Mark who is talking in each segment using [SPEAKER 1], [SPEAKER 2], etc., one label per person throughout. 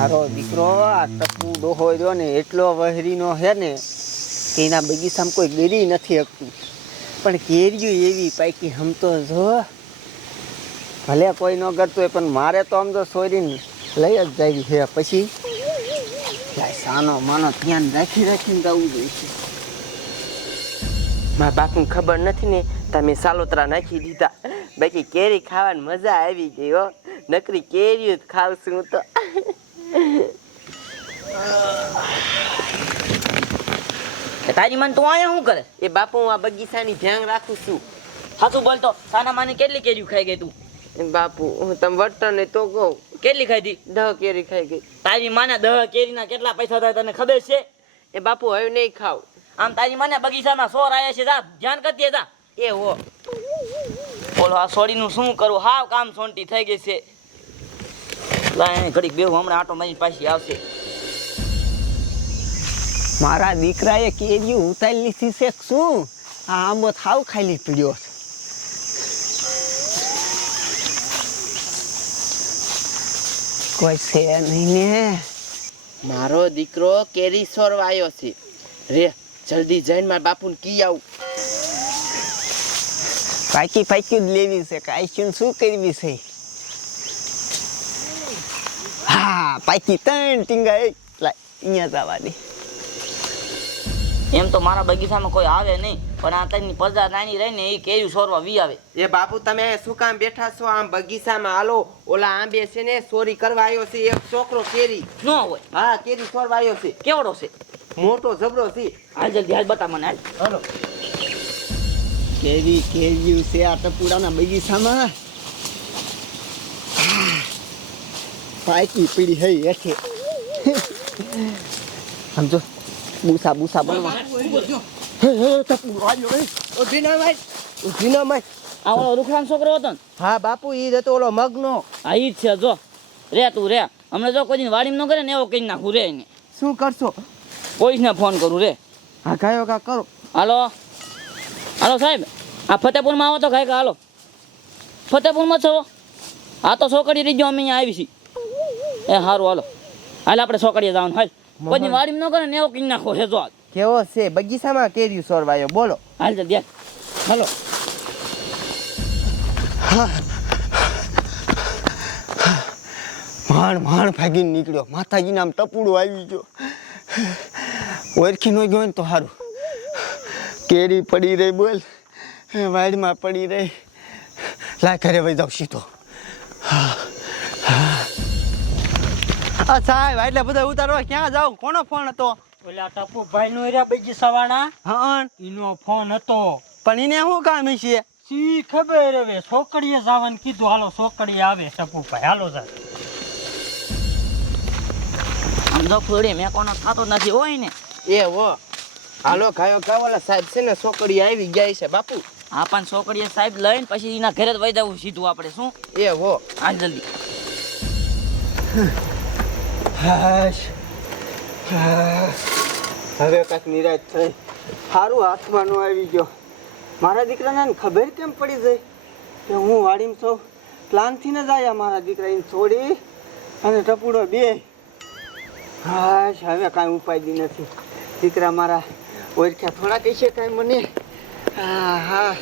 [SPEAKER 1] મારો દીકરો આ ટપુ ડોહો રહ્યો ને, એટલો વહેરીનો છે ને, કે એના બગીચામાં કોઈ ગરી નથી હકતું. પણ કેરીયું એવી પાકી, હમ તો જો, ભલે કોઈ ન કરતું હોય, પણ મારે તો આમ તો સોરીને લઈ જ જાય છે. પછી સાનો માનો ધ્યાન રાખી રાખીને જવું જોઈએ
[SPEAKER 2] મારા બાપુને ખબર નથી ને, તમે સાલોતરા નાખી દીધા. બાકી કેરી ખાવાની મજા આવી ગઈ હો. નકરી કેરી જ ખાવશું તો.
[SPEAKER 3] તારી મન તું અહીંયા શું કરે?
[SPEAKER 2] એ બાપુ હું આ બગીચાની ધ્યાન રાખું છું.
[SPEAKER 3] હાચું બોલતો સાના માને કેટલી કેરી ખાઈ ગઈ તું?
[SPEAKER 2] બાપુ હું તમે વર્તન ને તો કહું.
[SPEAKER 3] કેટલી ખાધી
[SPEAKER 2] દહ કેરી ખાઈ ગઈ.
[SPEAKER 3] તારી માના દહ કેરીના કેટલા પૈસા થાય તને ખબર છે?
[SPEAKER 2] એ બાપુ હવે નહીં ખાવ.
[SPEAKER 3] આમ તારી માને બગીચામાં સોર આવ્યા છે જા ધ્યાન કરતી જા.
[SPEAKER 2] એ હો.
[SPEAKER 3] બોલો આ સોડીનું શું કરું? હાવ કામ સોંટી થઈ ગઈ છે. લાય ઘડીક બેહું હમણાં આટો મારી પાછી આવશે.
[SPEAKER 1] મારા દીકરાએ કેરીયું ઉતારી લીધી છે શું? આ આંબો થાવ ખાલી પીડ્યો છે. કોઈ છે નહીં ને.
[SPEAKER 2] મારો દીકરો કેરી સોરવાયો છે. રે જલ્દી જઈને મારા બાપુને કી આવું.
[SPEAKER 1] પાકી પાકી જ લેવી છે કાંઈ શું કરવી છે હા પાકી ત્રણ ટીંગા એક લાય અહીંયા જવા દે
[SPEAKER 3] એમ તો મારા બગીચામાં કોઈ આવે નહીં. પણ આ તની પ્રજા નાની રહીને એ કેયું સોરવા વી આવે.
[SPEAKER 2] એ બાપુ તમે શું કામ બેઠા છો? આમ બગીચામાં હાલો ઓલા આંબે છે ને ચોરી કરવા આવ્યો છે એક છોકરો કેરી.
[SPEAKER 3] ન હોય.
[SPEAKER 2] હા કેરી સોરવા આવ્યો છે.
[SPEAKER 3] કેવડો છે?
[SPEAKER 2] મોટો જબરો છે.
[SPEAKER 3] હાલ જલ્દી હાલ બતા મને હાલ.
[SPEAKER 2] હાલો.
[SPEAKER 1] કેવી કેરીયું છે આ ટપુડાના બગીચામાં. પાકી પીડી હઈ હેઠે સમજો? બુસા બુસા બનવા.
[SPEAKER 2] ઊભી ના માય ઊભી ના માય
[SPEAKER 3] આ ઓલો રૂખડાનો છોકરો હતો
[SPEAKER 2] હા બાપુ ઈ હતો ઓલો મગનો.
[SPEAKER 3] હા ઈ છે જો. રે તું રે. હમણાં જો કોઈ દિન વાડીમાં ન કરે ને એવો કઈ નાખું રે એને.
[SPEAKER 2] શું કરશો?
[SPEAKER 3] પોલીસને ફોન કરું રે.
[SPEAKER 2] હા ગાયો કા કરો.
[SPEAKER 3] હાલો. હાલો સાહેબ. આ ફતેપુરમાં આવો તો ખાઈ હાલો. ફતેપુરમાં છો. હા તો છોકરી રહી અમે અહીંયા આવી છીએ એ સારું હાલો. હાલ આપણે સોકડીએ જવાનું હાલ. પછી વાડીમાં ન કરે ને એવો કઈ નાખો હે જો
[SPEAKER 2] કેવો છે? બગીચામાં કેરી સોરવાયો બોલો.
[SPEAKER 3] હાલ જલ્દી હાલ હાલો.
[SPEAKER 1] માણ માણ ભાગીને નીકળ્યો. માતાજી આમ ટપુડું આવી ગયો. ઓળખી ન ગયો ને તો સારું કેરી પડી રહી બોલ. વાડમાં પડી રહી. લાય ઘરે વહી જાઉં સીધો.
[SPEAKER 4] આ સાહેબ એટલે બધા ઉતારવા ક્યાં જાવ કોનો ફોન હતો?
[SPEAKER 5] ઓલા ટપુભાઈ નો એરિયા બીજી સવાણા?
[SPEAKER 4] હા
[SPEAKER 5] એનો ફોન હતો.
[SPEAKER 4] પણ એને શું કામ છે
[SPEAKER 5] સી ખબર હવે છોકરીએ જવાનું કીધું. હાલો છોકરી આવે ટપુભાઈ. હાલો સર
[SPEAKER 3] આમ જો ફૂડી મેં કોનો થતો નથી. હોય ને?
[SPEAKER 2] એ હો. હાલો ખાયો ઓલા સાહેબ છે ને છોકરી આવી ગયા છે બાપુ.
[SPEAKER 3] હા પણ છોકરીએ સાહેબ લઈને પછી એના ઘરે જ વહી જવું સીધું આપણે શું?
[SPEAKER 2] એ હો.
[SPEAKER 3] આ જલ્દી.
[SPEAKER 1] હાશ. હવે કાંઈક નિરાશ થઈ. સારું હાથમાં નો આવી ગયો. મારા દીકરાને ખબર કેમ પડી જાય? કે હું વાડીમાં સૌ પ્લાનથી ન જાય મારા દીકરાને છોડી અને ટપુડો બે. હાશ હવે કાંઈ ઉપાય નથી. દીકરા મારા ઓળખ્યા થોડા કહેશે કાંઈ મને. હા હા.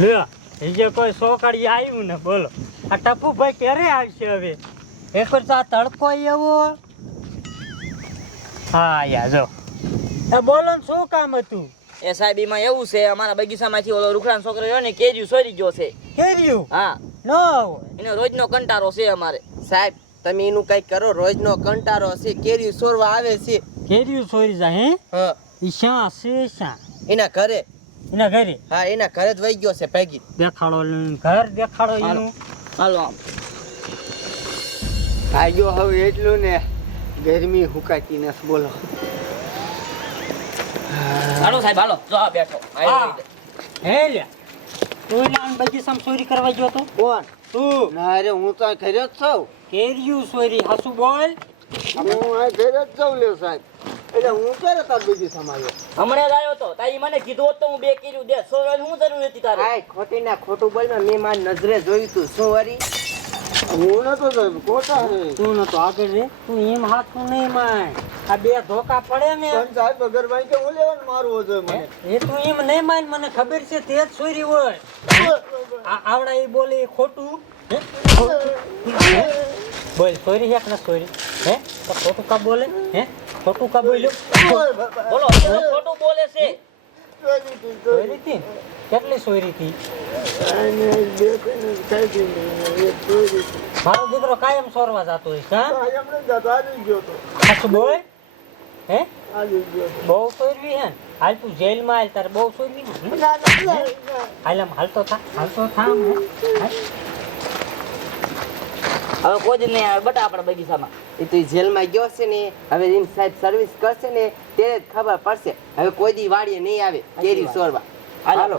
[SPEAKER 5] લે એ કોઈ સોકડી આવ્યું ને બોલો. આ ટપુભાઈ ક્યારે આવશે હવે? એક વાર તો આ તડકો એવો. હા યા જો. એ બોલો ને શું કામ હતું?
[SPEAKER 3] એ સાહેબ એમાં એવું છે અમારા બગીચામાંથી ઓલો રૂખડાનો છોકરો રહ્યો ને કેરીયું સોરી ગયો છે.
[SPEAKER 5] કેર્યું
[SPEAKER 3] હા.
[SPEAKER 5] નો
[SPEAKER 3] એનો રોજનો કંટારો છે અમારે.
[SPEAKER 2] સાહેબ તમે એનું કઈ કરો રોજનો કંટારો છે કેરી સોરવા આવે છે.
[SPEAKER 5] કેર્યું સોરી જાય હે?
[SPEAKER 2] હા.
[SPEAKER 5] ઈ શા છે શા?
[SPEAKER 2] એના ઘરે
[SPEAKER 5] એના ઘરે?
[SPEAKER 2] હા એના ઘરે જ વહી ગયો છે ભાગી.
[SPEAKER 5] દેખાડો ઘર દેખાડો એનું.
[SPEAKER 3] હાલો આમ.
[SPEAKER 1] ભાગ્યો હવે એટલું ને ગરમી હુકાતી નથી બોલો.
[SPEAKER 3] હાલો સાહેબ હાલો. જો આ બેઠો.
[SPEAKER 5] હે. લે તું લાન સમ ચોરી કરવા ગયો તો?
[SPEAKER 1] કોણ?
[SPEAKER 5] તું.
[SPEAKER 1] ના અરે હું તો આ ઘરે જ છું.
[SPEAKER 5] કેર્યું ચોરી હાસુ બોલ.
[SPEAKER 1] હું આ ઘરે જ જાઉં લે સાહેબ. એટલે હું ક્યારે તાર બીજી સમાયો
[SPEAKER 3] હમણાં જ આવ્યો તો. તાઈ મને કીધું હોત તો હું બે કર્યું. દે સોવાની હું જરૂર હતી તારે?
[SPEAKER 2] આય ખોટી ના ખોટું બોલ મેં મારી નજરે જોયું તું. શું વરી?
[SPEAKER 1] હું નતો જોયું. ખોટા રે
[SPEAKER 5] તું નતો આગળ રે. તું એમ હાથું નહીં માય. આ બે ધોકા પડે ને.
[SPEAKER 1] પણ સાહેબ અગરભાઈ કે હું લેવાનું મારવો જોઈએ મને.
[SPEAKER 5] એ તું એમ નહીં માન. મને ખબર છે તે જ સોરી હોય. આ આવડા એ બોલે ખોટું? બોલ સોરી હે કે ના સોરી હે? તો ખોટું કા બોલે? હે? ખોટું કબૂલ
[SPEAKER 3] બોલો ખોટું બોલે છે?
[SPEAKER 5] હતી કેટલી સોરી હતી મારો દીકરો કાયમ સોરવા જતો હોય સાચું બોલ? હે? બહુ સોયરવી હે? હાલ તું જેલમાં હાલ તારે બહુ સોરવી હાલ આમ હાલતો થા હાલતો થા હે?
[SPEAKER 3] હવે કોઈ જ નહીં આવે બટા આપણા બગીચામાં.
[SPEAKER 2] એ તો જેલમાં ગયો છે ને હવે એમ સાહેબ સર્વિસ કરશે ને ત્યારે જ ખબર પડશે. હવે કોઈ દી વાડીએ નહીં આવે કેરી સોરવા.
[SPEAKER 3] હાલો.